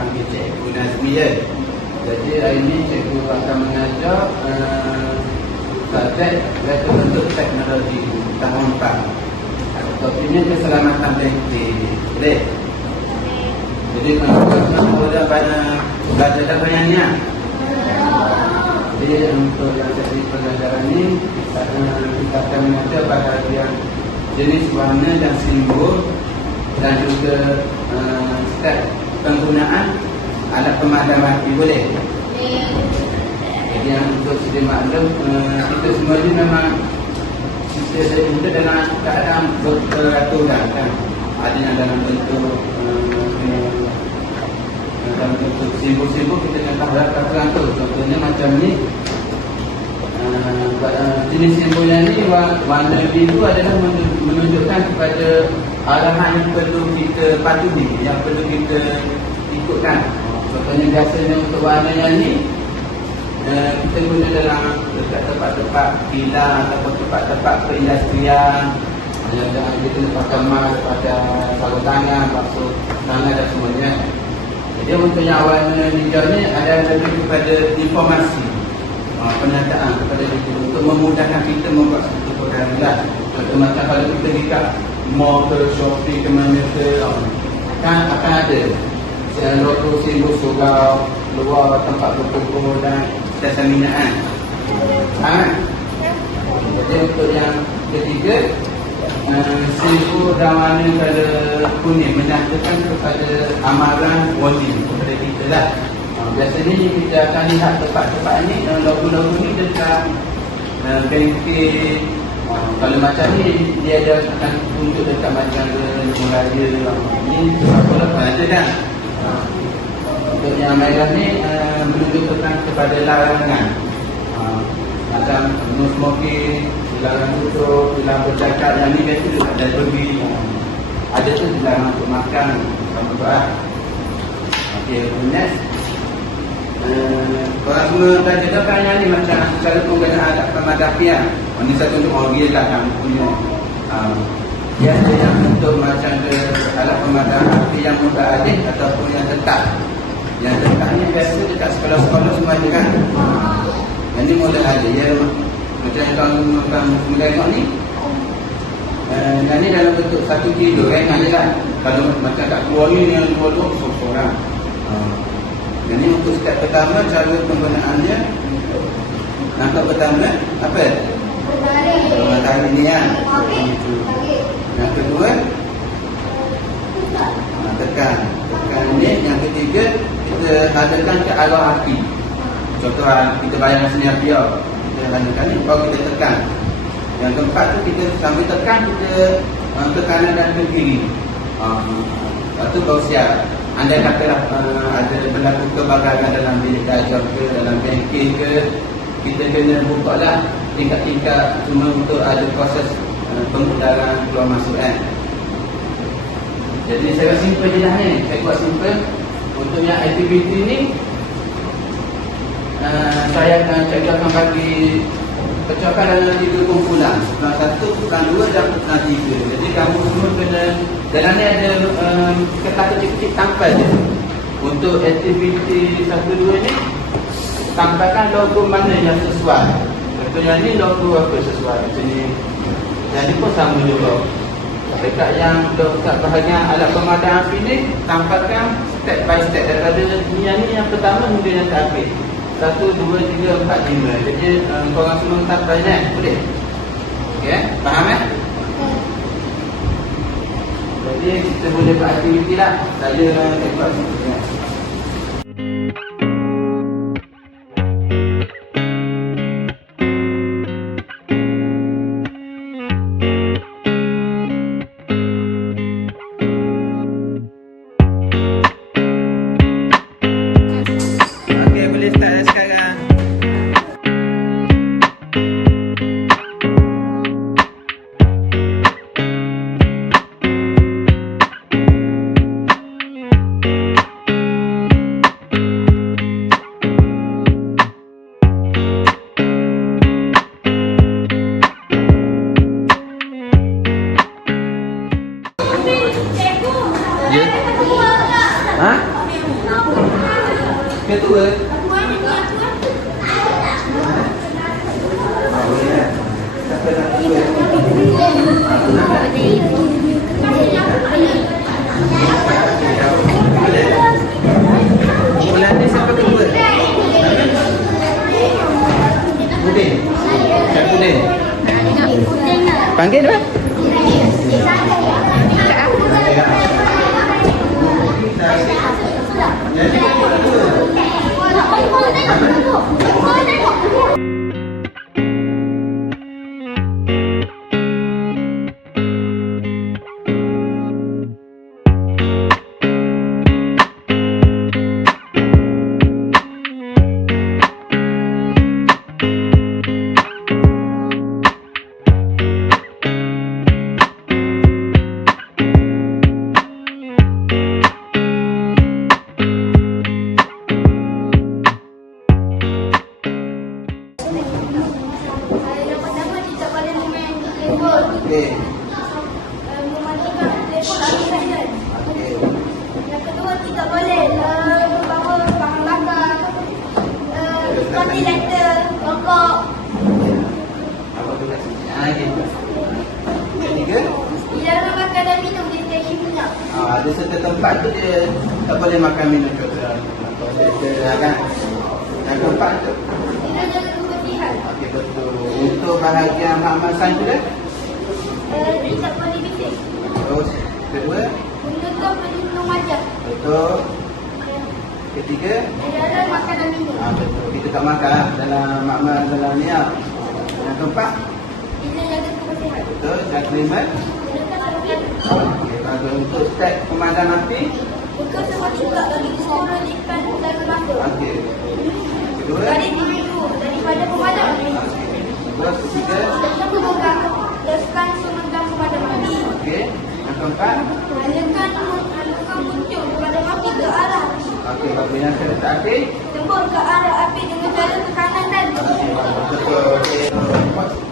panggil Cikgu Nazmi ya. Jadi hari ini cikgu akan mengajar uh, subjek iaitu bentuk teknologi tahun 4. Topiknya keselamatan banking. Boleh? Jadi kalau kita pada belajar dan bayangnya. Jadi untuk yang jadi pelajaran ini uh, kita akan mengajar bahagian jenis warna dan simbol dan juga uh, step penggunaan alat pemadam api boleh. Jadi yang untuk sedia maklum kita semua ni memang kita kita dalam keadaan beraturan kan. Ada yang dalam bentuk uh, dalam bentuk simbol-simbol kita kena tahu peraturan tu. Contohnya macam ni jenis simbol yang ni warna biru adalah menunjukkan kepada arahan yang perlu kita patuhi, yang perlu kita ikutkan. Contohnya biasanya untuk warna yang ni uh, kita guna dalam dekat tempat-tempat kilang ataupun tempat-tempat perindustrian yang jangan kita nak pakai mask, pakai sarung tangan, basuh tangan dan semuanya. Jadi untuk yang warna hijau ni ada lebih kepada informasi uh, penyataan kepada kita untuk memudahkan kita membuat satu program. Contoh macam kalau kita dekat ke shopping ke mana ke kan akan ada yang logo simbol surau luar tempat berkumpul dan jasa minaan. Ha? Jadi untuk yang ketiga uh, simbol dan warna pada kuning menyatakan kepada amaran wajib kepada kita lah. Uh, biasanya kita akan lihat tempat-tempat ni uh, logo-logo ni dekat bengkel uh, kalau macam ni dia ada akan tunjuk dekat macam Melayu ni apa-apa ada kan untuk yang merah ni uh, menunjukkan kepada larangan. Uh, macam no smoking dilarang duduk, dilarang bercakap. Yang ni biasa ada pergi. Uh, ada tu dilarang untuk makan. Sama tu lah. Ok next? Uh, Korang semua dah jelaskan yang ni macam cara penggunaan alat pemadapian oh, Ni satu untuk orang gila kan punya uh, Biasa yang untuk macam ke alat pemadam api yang mudah adik ataupun yang tetap. Yang tetap ni biasa dekat sekolah-sekolah semua je kan? Yang ni mudah ada ya Macam yang kawan semua tengok ni uh, Yang ni dalam bentuk satu kilo kan je lah Kalau macam kat keluar ni yang dua tu seorang uh, ini untuk step pertama cara penggunaannya. Nampak pertama apa? Tarik Tarik ni kan? Yang kedua? Nah, Tekan. Tekan ni. Yang ketiga Kita adakan ke arah api. Contoh kita bayangkan sini api ya. Kita adakan ni Baru kita tekan. Yang keempat tu kita sambil tekan Kita uh, ke kanan dan ke kiri. Uh, Lepas tu baru siap. Anda katalah uh, ada berlaku kebakaran dalam bilik dajar ke dalam bengkel ke kita kena buka lah tingkat-tingkat cuma untuk ada proses uh, pengudaran keluar masuk kan jadi saya simple je lah ni saya buat simple. Untuk yang aktiviti ni uh, saya akan cikgu akan bagi pecahkan dalam tiga kumpulan. Kumpulan satu, kumpulan dua dan kumpulan tiga. Jadi kamu semua kena Dalam ni ada um, kertas kecil-kecil tampal je. Untuk aktiviti satu dua ni Tampalkan logo mana yang sesuai Contohnya ni logo apa sesuai Macam ni Yang ni pun sama juga Dekat yang dekat bahagian alat pemadam api ni Tampalkan step by step Daripada yang ni yang pertama hingga yang terakhir satu, dua, tiga, empat, lima. Jadi um, korang semua tak banyak, boleh? Okey, faham eh? Jadi kita boleh buat aktiviti lah. Saya ikut Ah, gitu. Ketiga, Di dalam makan dan minum di stesen punya. ah, ada satu tempat tu dia tak boleh makan minum dalam. Dia kan. Yang keempat tu. Kita jaga kebersihan. Okey betul. Untuk bahagian Muhammad San tu dah. Eh, Kita boleh bising. Terus kedua, Menutup pelindung wajah. betul. Ketiga, dalam makan dan minum. ah, betul. Kita tak makan dalam makmal dalam ni lah. Yang keempat, Letak bagian okey. Kalau untuk step pemadam api, Bukan sama juga bagi semua ikan dan lembaga. okey. Kedua, Dari dulu daripada pemadam api. terus ketiga, Kita memegang leskan semegang pemadam api. okey. Yang keempat, Alirkan alirkan muncul pemadam api ke arah okey. Kalau yang kereta api, tembur ke arah api dengan cara tekanan dan betul. Okey.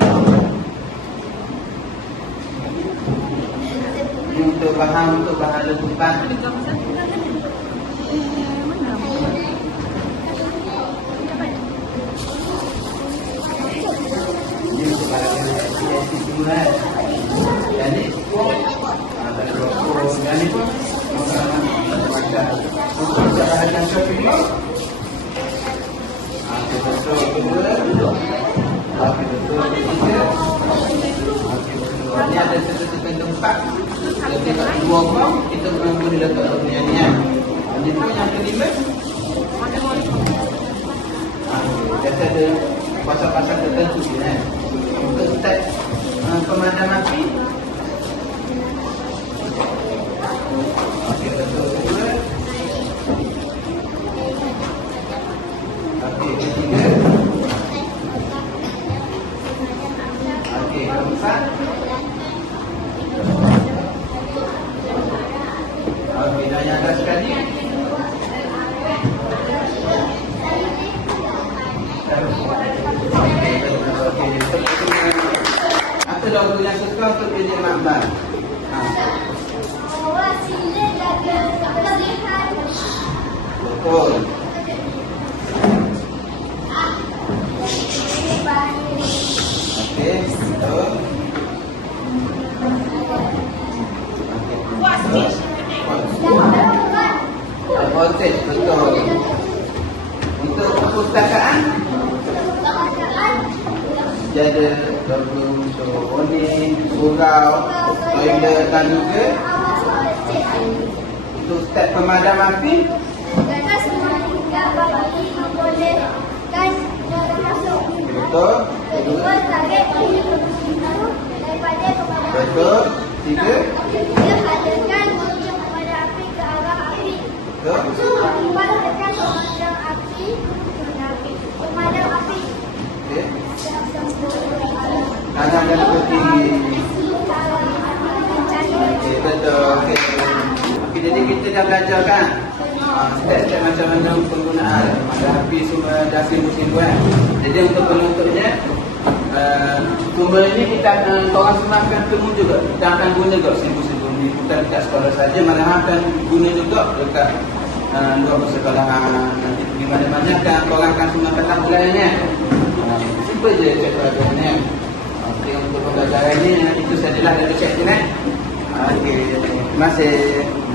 Untuk bahan untuk bahan letupan. Ini untuk. Dan ni ada rokok ni pun makanan macam untuk bahagian shopping mall. Okey betul betul. Okey betul. Ini ada satu-satu tempat. Dua orang kita pun boleh letak dunia ni kan. Ini pun yang kelima. Ah, Biasa ada pasal-pasal tertentu kan. Untuk start uh, pemadam api. Okey keempat. Yang atas sekali. Okey betul okey. Apa lagu yang suka untuk pilih makbar? Ha, kebersihan. betul. Okey, betul. Okey. Voltage, betul. Untuk perpustakaan, lagu untuk Oni, surau, toilet dan juga untuk step pemadam api, bagi masuk. betul. Kedua, target daripada betul. Tiga, Ketiga, hadirkan muncul pemadam api ke arah api. betul. Keempat, tekan pemadam api. Pemadam api. Okey. Tangan dan seperti Okey, betul. Okey. Okey, jadi kita dah belajar kan? Ah, Step-step macam mana penggunaan ada api semua dah simbol-simbol kan? Jadi untuk penutupnya uh, Semua ini kita uh, korang semua akan temu juga Kita akan guna juga simbol-simbol ni Bukan dekat sekolah saja Malahan akan guna juga dekat uh, luar persekolahan Nanti pergi mana macam korang akan semua petang bulan ni kan. Ah, Simple je cek pelajaran ni. Ah, Tengok untuk pembelajaran ni, itu sajalah dari cek ni. Ah, Okey, terima kasih.